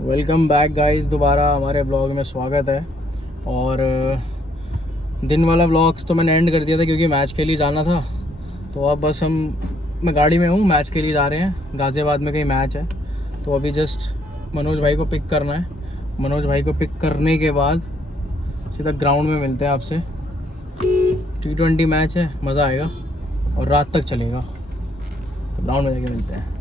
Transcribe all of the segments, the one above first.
Welcome back guys, दोबारा हमारे blog में स्वागत है। और दिन वाला ब्लॉग्स तो मैंने एंड कर दिया था क्योंकि मैच के लिए जाना था। तो अब बस मैं गाड़ी में हूँ, मैच के लिए जा रहे हैं। गाज़ियाबाद में कहीं मैच है, तो अभी जस्ट मनोज भाई को पिक करना है। मनोज भाई को पिक करने के बाद सीधा ग्राउंड में मिलते हैं आपसे। T20 मैच है, मज़ा आएगा और रात तक चलेगा, तो ग्राउंड में जाके मिलते हैं।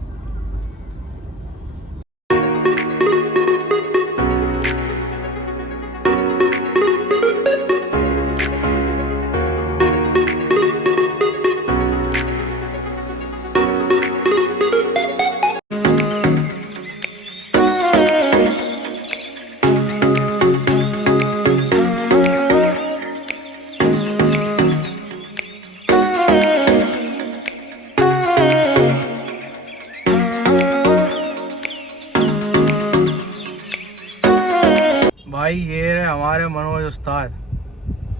भाई ये रहे हमारे मनोज उस्ताद,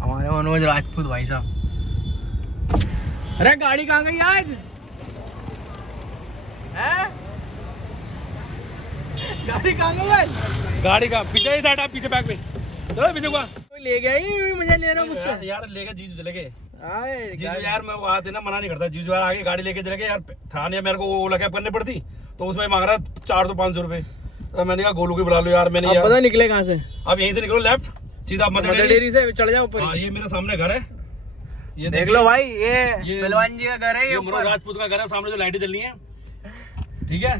हमारे मनोज राजपूत भाई साहब। अरे गाड़ी कहाँ गई आज? है? गाड़ी कहाँ गई आज? गाड़ी का पीछे ही था, पीछे बैग में चलो पीछे हुआ कोई ले गया ही, मुझे ले रहा मुझसे। यार लेके जीजू चले गए। आए जीजू यार मैं वहाँ थे ना, मना नहीं करता। जीजू यार आगे गाड़ी लेके चले गए यार। थाने मेरे को वो लगे करनी पड़ती, तो उसमें मांग रहा 400-500 रुपए। तो मैंने कहा गोलू की बुला लो यार। मैंने अब पता निकले कहाँ से? अब यहीं से निकलो लेफ्ट सीधा मदर डेयरी से चढ़ जाओ ऊपर। हाँ ये मेरे सामने घर है, ये देख लो भाई, ये पहलवान जी का घर है। ये मनोज राजपूत का घर है, सामने जो लाइटें जल रही है। ठीक है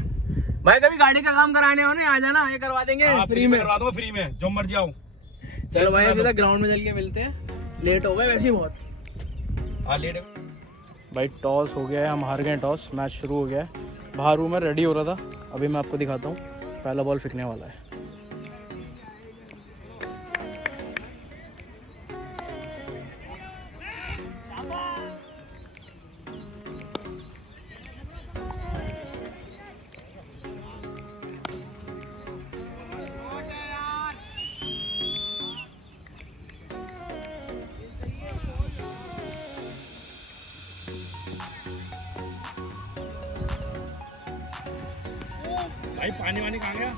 भाई, कभी गाड़ी का काम कराने हो ना, आ जाना, ये करवा देंगे फ्री में करवा दूंगा, फ्री में जो मर्जी आओ। चलो भाई सीधा ग्राउंड में चल के मिलते हैं। लेट हो गए वैसे ही बहुत। हाँ लेट भाई टॉस हो गया है, हम हार गए टॉस, मैच शुरू हो गया है। बाहर हूँ मैं, रेडी हो रहा था। अभी मैं आपको दिखाता हूँ, पहला बॉल फेंकने वाला है। भाई पानी वानी कहाँ गया?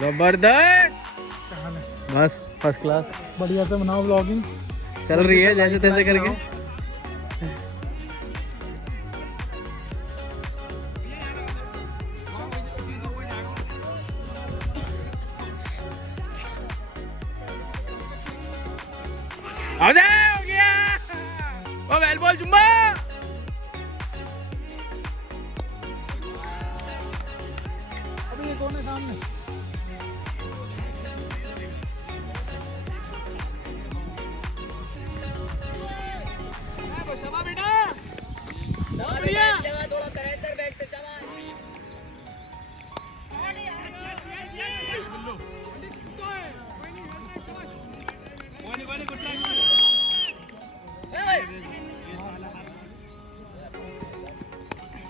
जबरदस्त, बस फर्स्ट क्लास। बढ़िया से बनाओ ब्लॉगिंग, चल रही है जैसे तैसे करके। आ जा, हो गया वो बैल बॉल जुम्बा। अभी ये कौन है सामने?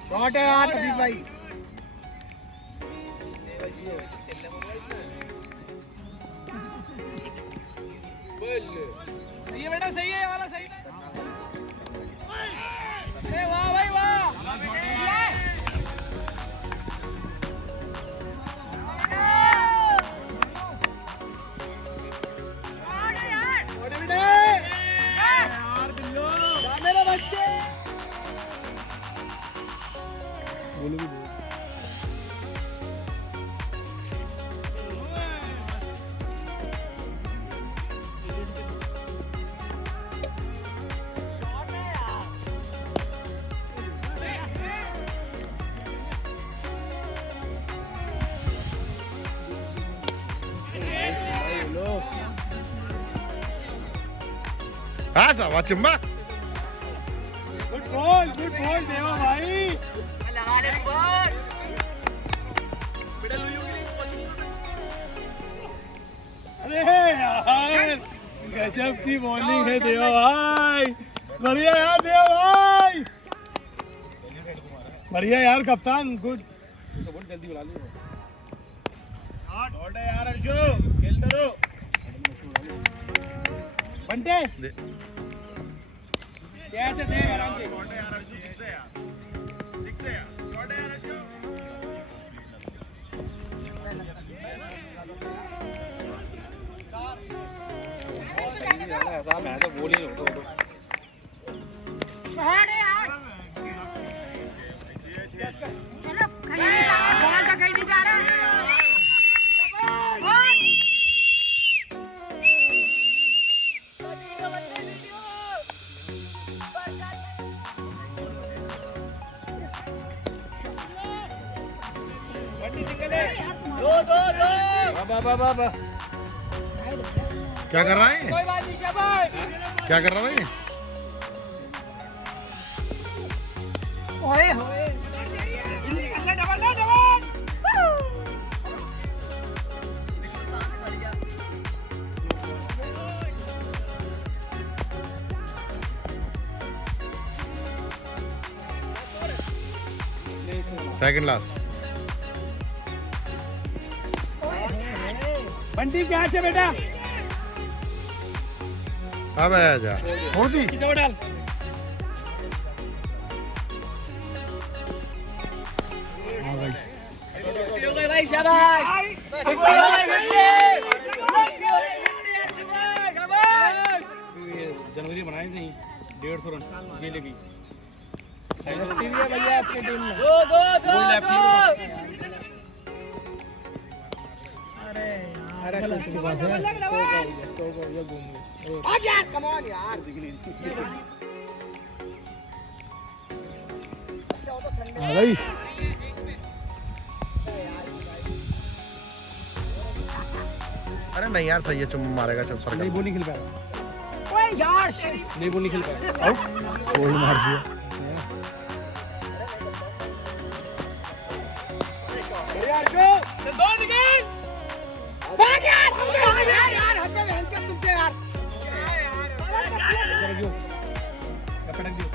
शॉट है यार अभी भाई। सही है बेटा, सही है ये वाला, सही है। अरे वाह भाई वाह। मेरे बच्चे बोलो भी चुम्मा गुड बॉल देवा भाई। लगा ले ऊपर। अरे यार गजब की बॉलिंग है देवा भाई, बढ़िया यार देवा भाई, बढ़िया यार कप्तान, गुड। जल्दी बुला लो यार अर्जु, खेलते रहो। बंटे कैसे दे आराम से। क्या कर रहा है? क्या कर रहा है? Second last. बंटी क्या है बेटा? अब आजा। छोड़ दी। डाल। भाई शाबाश। जनवरी बनाए थे 150 रन गेले की। भैया आपकी टीम में दो अरे यार की बात है। कम ऑन यार। भाई अरे नहीं यार सही है, चुम मारेगा। चल सर नहीं वो नहीं खेल पाया। ओए यार नहीं वो नहीं खेल पाया। आउट वही मार दिया। यार जो दो विकेट भाग यार हत्या बहन के तुमसे यार दियो पटक दियो।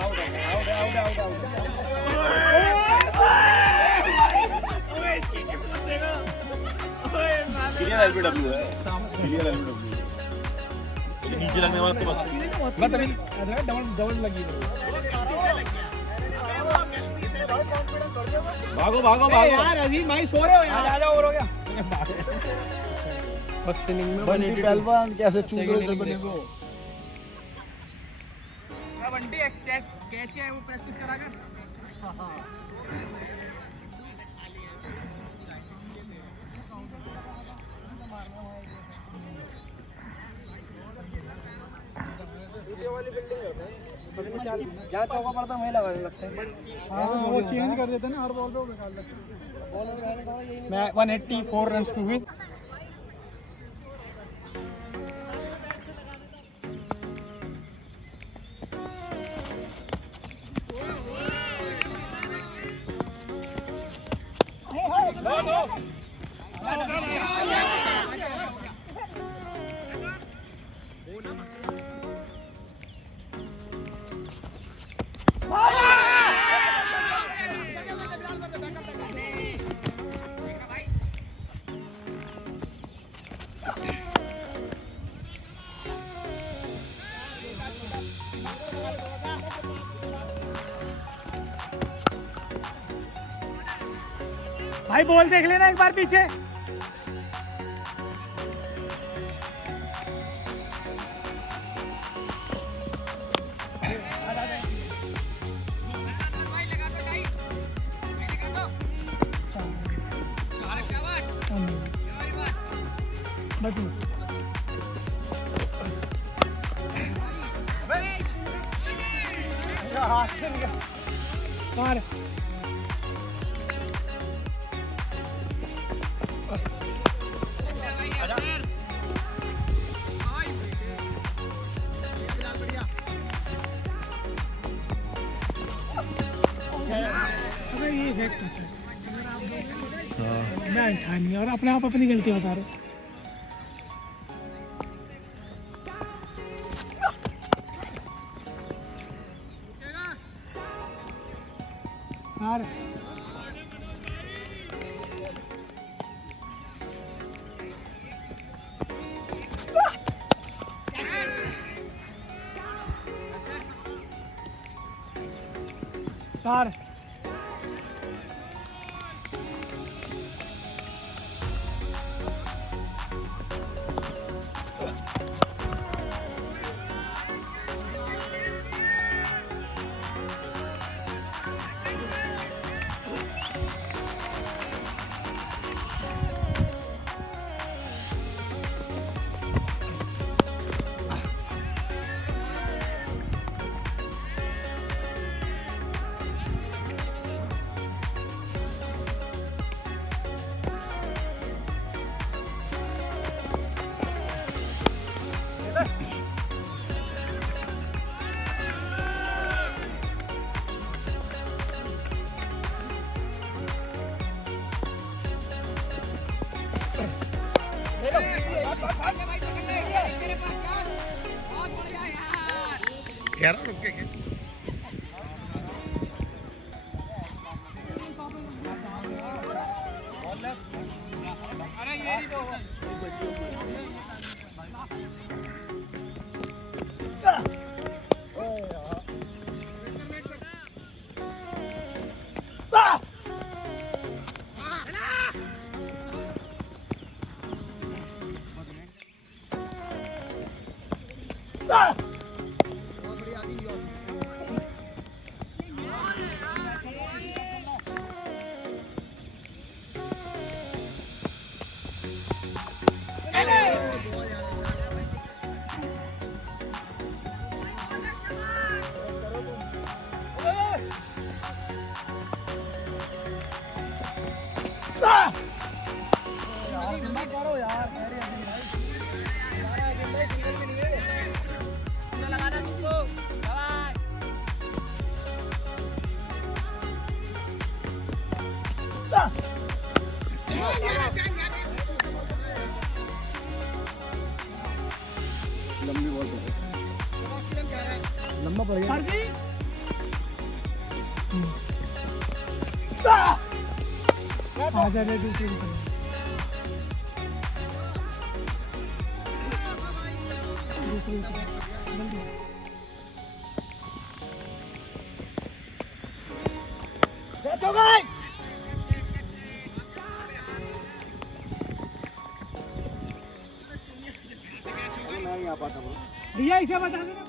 आउट ओए इसकी किस्मत देखो। ओए क्लियर एलबीडब्ल्यू है, क्लियर एलबीडब्ल्यू नीचे लगने वाला तो बस मत अभी डबल लगी है। भागो भागो भागो यार अजीम भाई सो रहे हो यार। आ जाओ और हो गया फर्स्ट इनिंग में बंटी पहलवान कैसे चूक रहे थे बने को। बंटी एक्सटेक कैसे है वो प्रैक्टिस करा कर। जहाँ चौका पड़ता वहीं लगाने लगते हैं। हाँ वो चेंज कर देते ना हर बॉल पे वो निकाल देते। मैं 184 रन टू विन। भाई बॉल देख लेना एक बार पीछे। मार ये इफेक्ट होता है। मैं था नहीं और अपने आप अपनी गलती बता रहे। यार चार कह रहा रुक के लंबी बहुत है लंबा पड़ गया आ जा रे दूसरी मैं नहीं आ पाता ब्रो भैया इसे बता देना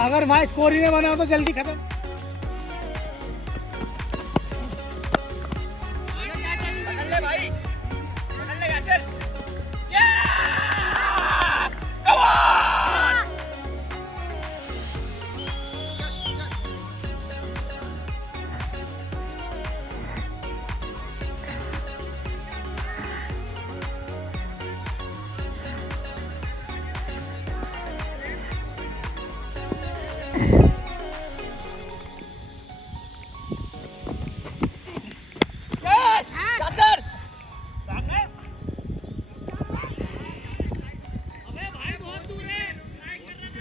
अगर भाई स्कोर ही नहीं बना हो तो जल्दी खत्म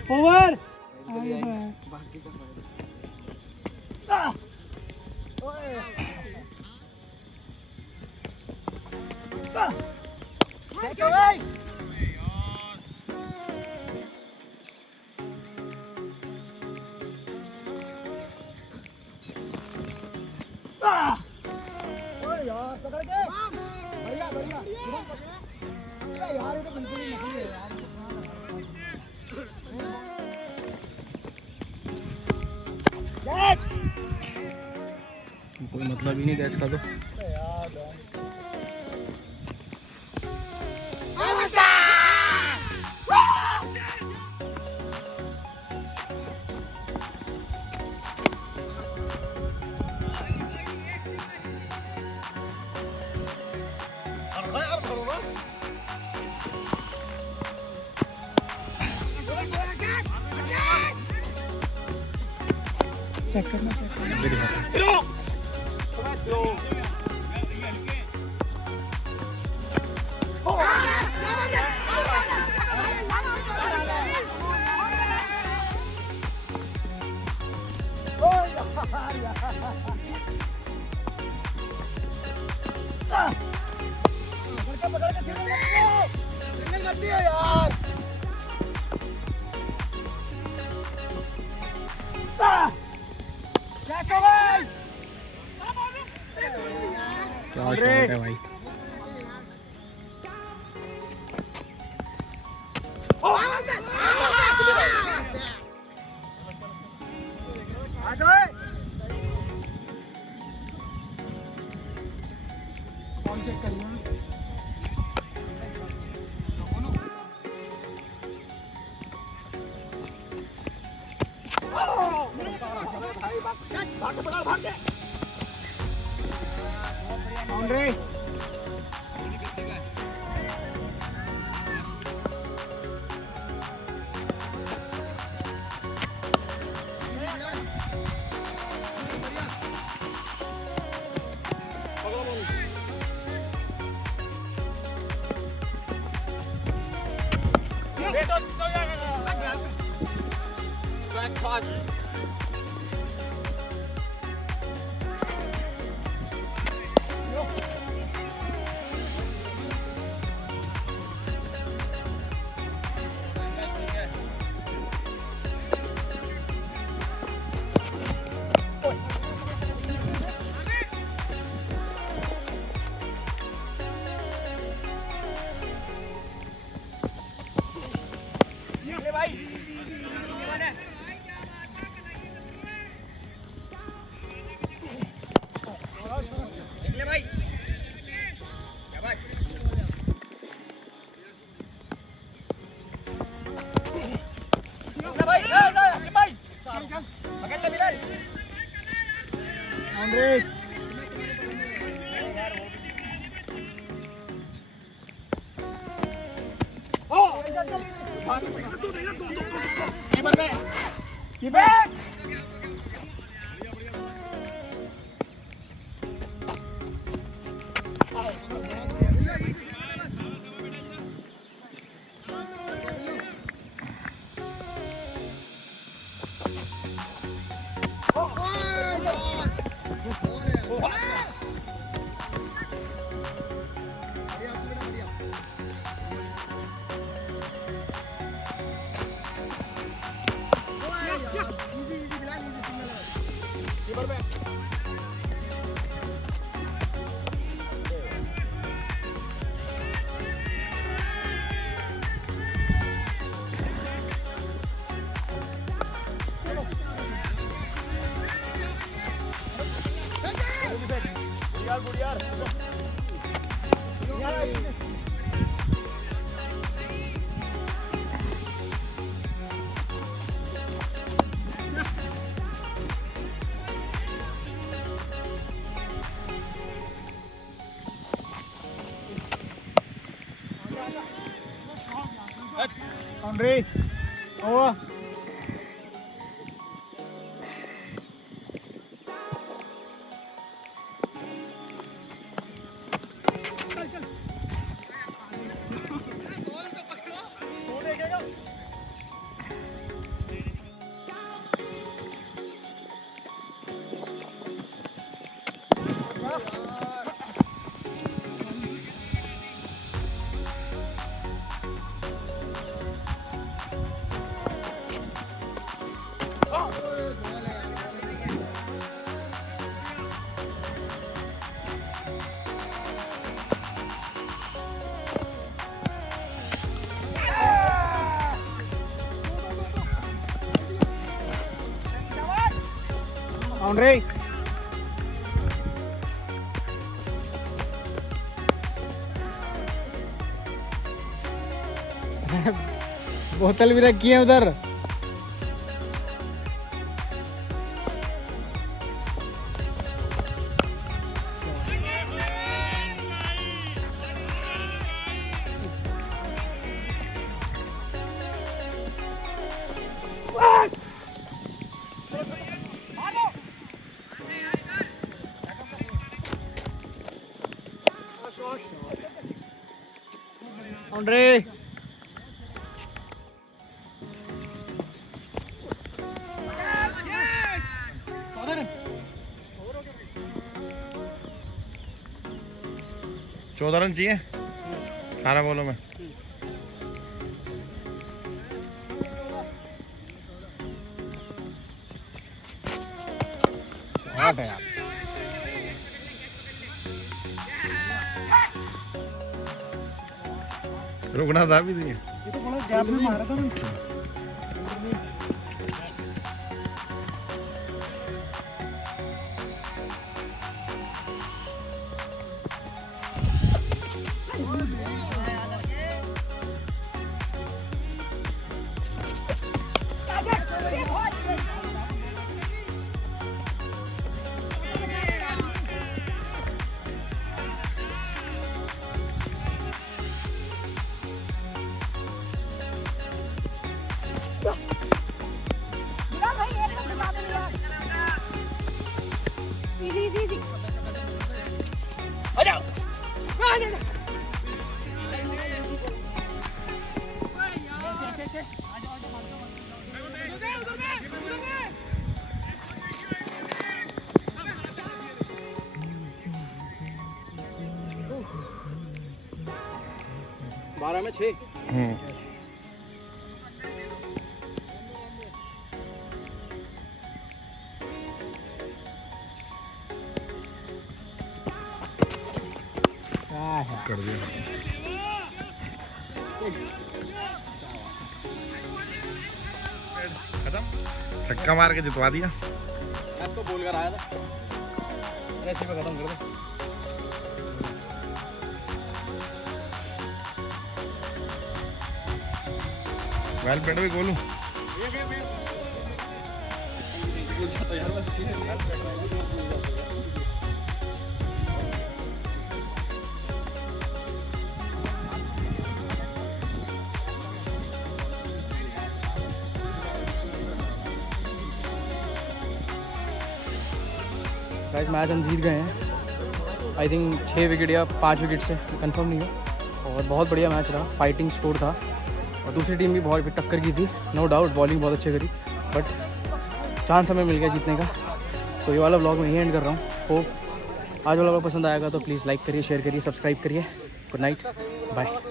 ओवर कोई मतलब ही नहीं कैच का तो चेक करना क्या शॉट है भाई चेक करिए boundary boundary keeper boundary over boundary बोतल भी रखी है उधर बाउंड्री 14 रन चाहिए 18 बॉलों में। शॉट है यार। रुकना था भी नहीं। ये तो बड़ा गैप में मारा था ना। बारह में 6। कर दिया। खत्म, छक्का मार के जितवा दिया। मैं इसको बोल कर आया था, मैंने इसी पे खत्म कर दो। वेल पेड भी गोलू। गाइस मैच हम जीत गए हैं, आई थिंक 6 विकेट या 5 विकेट से, कंफर्म नहीं है। और बहुत बढ़िया मैच रहा, फाइटिंग स्कोर था और दूसरी टीम भी बहुत टक्कर की थी, नो डाउट बॉलिंग बहुत अच्छी करी, बट चांस हमें मिल गया जीतने का। सो ये वाला व्लॉग मैं यही एंड कर रहा हूँ। होप आज वाला व्लॉग पसंद आएगा तो प्लीज़ लाइक करिए, शेयर करिए, सब्सक्राइब करिए। Good night, bye.